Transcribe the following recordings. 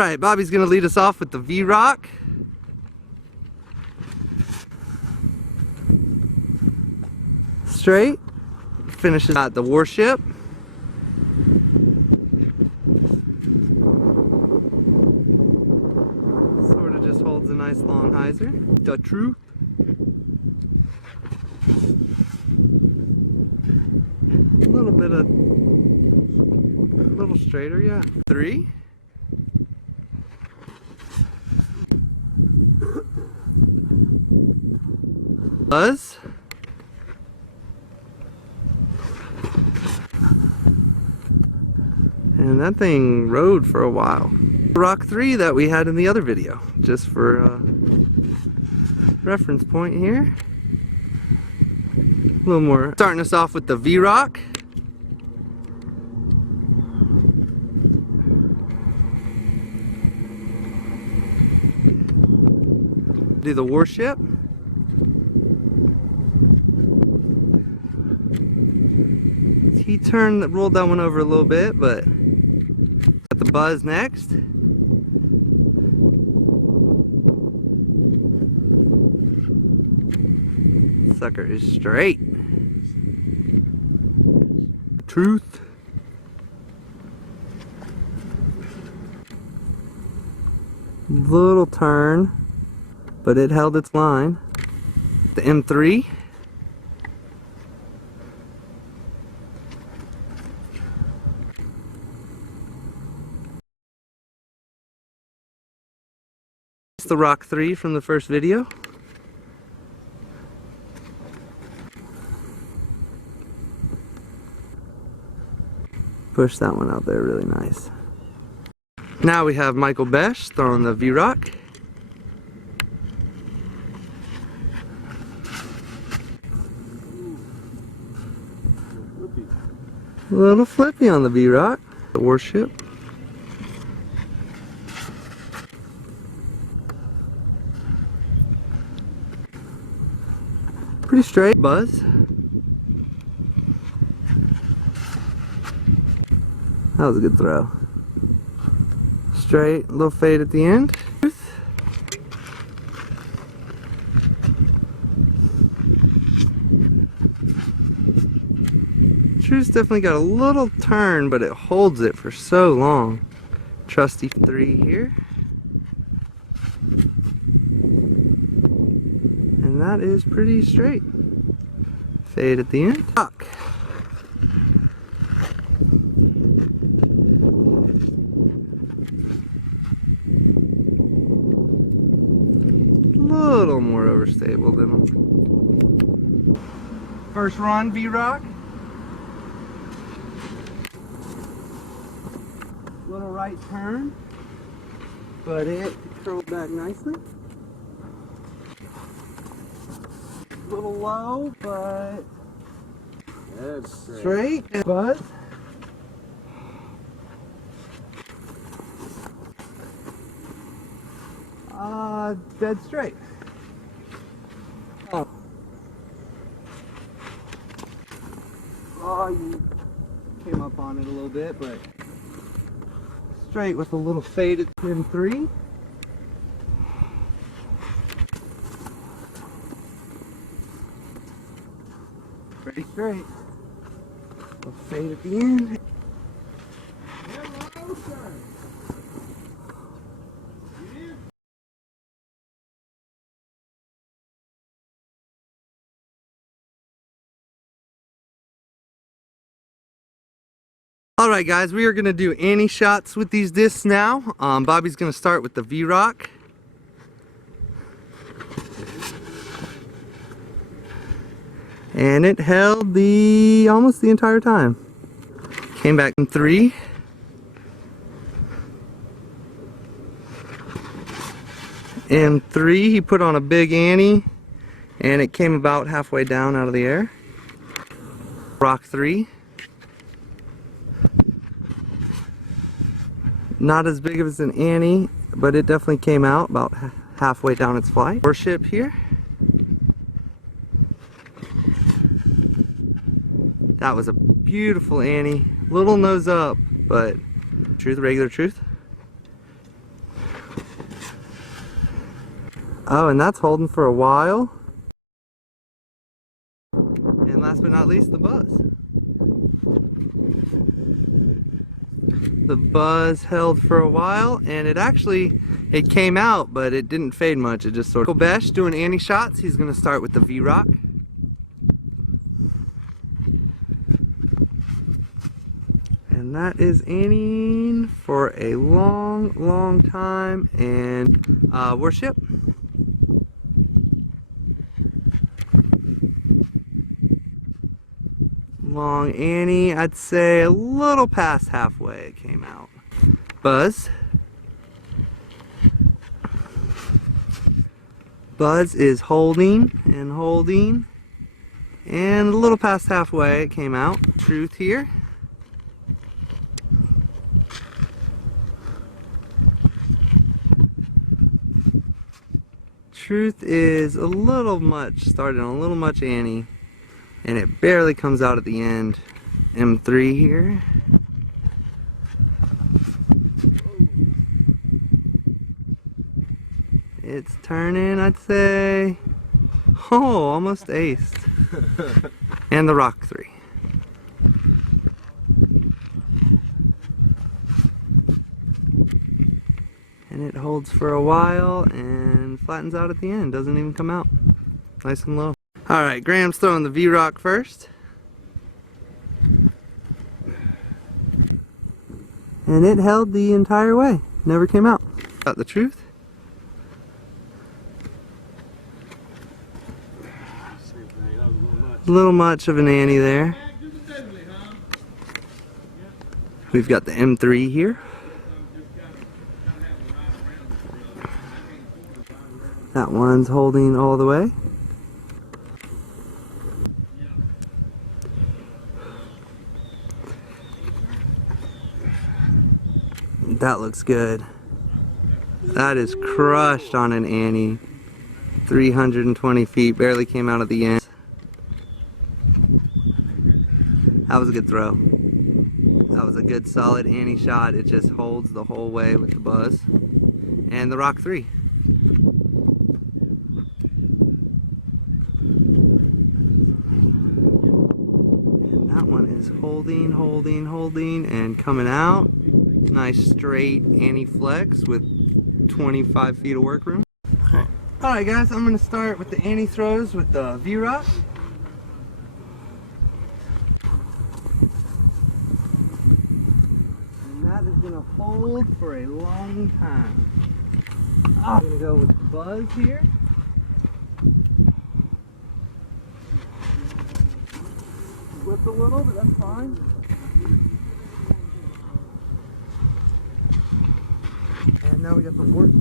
Alright, Bobby's going to lead us off with the VROC. Straight. Finishes at the Warship. Sort of just holds a nice long Anhyzer. The Truth. A little bit of, a little straighter, yeah. 3. Buzz. And that thing rode for a while. ROC3 that we had in the other video, just for a reference point here. A little more. Starting us off with the VROC. Do the Warship. He rolled that one over a little bit, but got the Buzz next. Sucker is straight. Truth. Little turn, but it held its line. The M3. It's the ROC3 from the first video. Push that one out there really nice. Now we have Mickle Besch throwing the VROC. A little flippy on the VROC. The Warship. Pretty straight. Buzz. That was a good throw. Straight, a little fade at the end. Truth's definitely got a little turn, but it holds it for so long. Trusty 3 here. And that is pretty straight. Fade at the end. Rock. A little more overstable than them. First run VROC. Little right turn, but it curled back nicely. A little low, but straight. Buzz. Dead straight. Oh, you came up on it a little bit, but straight with a little faded in 3. Pretty straight. A little fade at the end. Alright guys, we are going to do anti shots with these discs now. Bobby's going to start with the VROC. And it held almost the entire time. Came back in 3. In 3 he put on a big ante and it came about halfway down out of the air. ROC3. Not as big as an ante, but it definitely came out about halfway down its flight. Warship here. That was a beautiful ante. Little nose up, but truth, regular truth. Oh, and that's holding for a while. And last but not least, the buzz. The buzz held for a while, and it came out, but it didn't fade much. It just sort of. Besch doing Annie shots. He's going to start with the VROC. And that is Annie for a long time. And Warship. Long Annie, I'd say a little past halfway it came out. Buzz. Buzz is holding and holding. And a little past halfway it came out. Truth here. Truth is starting a little much Annie. And it barely comes out at the end. M3 here. It's turning, I'd say. Oh, almost aced. And the ROC3. And it holds for a while and flattens out at the end. Doesn't even come out. Nice and low. Alright, Graham's throwing the VROC first. And it held the entire way. Never came out. Got the truth. A little much of an Annie there. We've got the M3 here. That one's holding all the way. That looks good. That is crushed on an Annie. 320 feet, barely came out at the end. That was a good throw. That was a good solid Annie shot. It just holds the whole way with the buzz. And the ROC3. And that one is holding, and coming out. Nice straight Annie flex with 25 feet of work room. Okay. Alright guys, I'm going to start with the Annie throws with the VROC. And that is going to hold for a long time. I'm going to go with the buzz here. Whip a little, but that's fine. And now we got the Warship.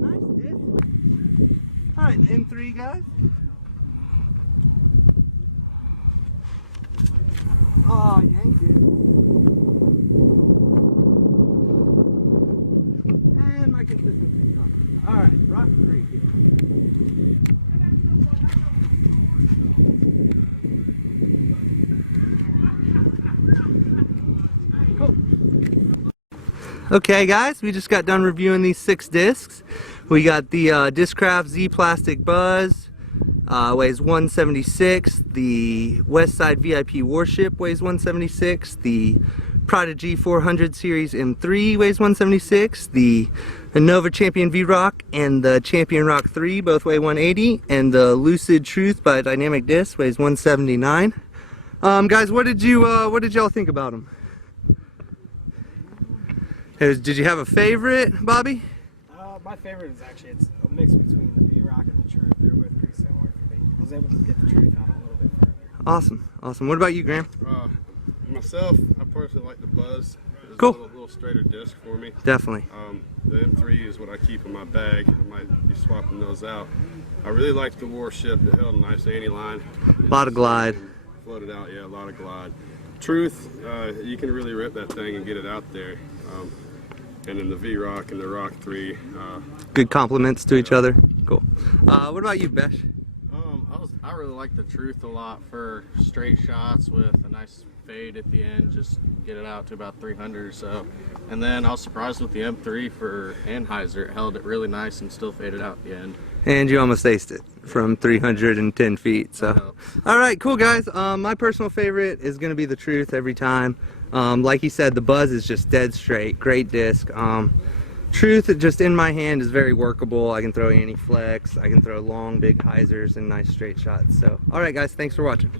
Nice disc. Alright, M3 guys. Oh, yanked it. And my consistency's gone. Alright, ROC3 here. Okay guys, we just got done reviewing these 6 discs. We got the Discraft Z Plastic Buzz, weighs 176. The Westide VIP Warship weighs 176. The Prodigy 400 Series M3 weighs 176. The INNOVA Champion VROC and the Champion ROC3 both weigh 180. And the Lucid Truth by Dynamic Discs weighs 179. Guys, what did y'all think about them? Did you have a favorite, Bobby? My favorite is actually, it's a mix between the VROC and the Truth. They're both pretty similar for me. I was able to get the Truth out a little bit further. Awesome, awesome. What about you, Graham? Myself, I personally like the Buzz. It's cool. A little straighter disc for me. Definitely. The M3 is what I keep in my bag. I might be swapping those out. I really like the Warship. It held a nice Annie line. A lot of glide. Floated out, yeah, a lot of glide. Truth, you can really rip that thing and get it out there. And then the VROC and the ROC3. Good compliments to each other. Cool. What about you, Besch? I really like the Truth a lot for straight shots with a nice fade at the end, just get it out to about 300 or so. And then I was surprised with the M3 for Anhyzer. It held it really nice and still faded out at the end. And you almost aced it from 310 feet. So, all right, cool guys. My personal favorite is going to be the Truth every time. Like he said, the buzz is just dead straight. Great disc. Truth, just in my hand, is very workable. I can throw anti-flex. I can throw long, big hyzers and nice straight shots. So, all right, guys, thanks for watching.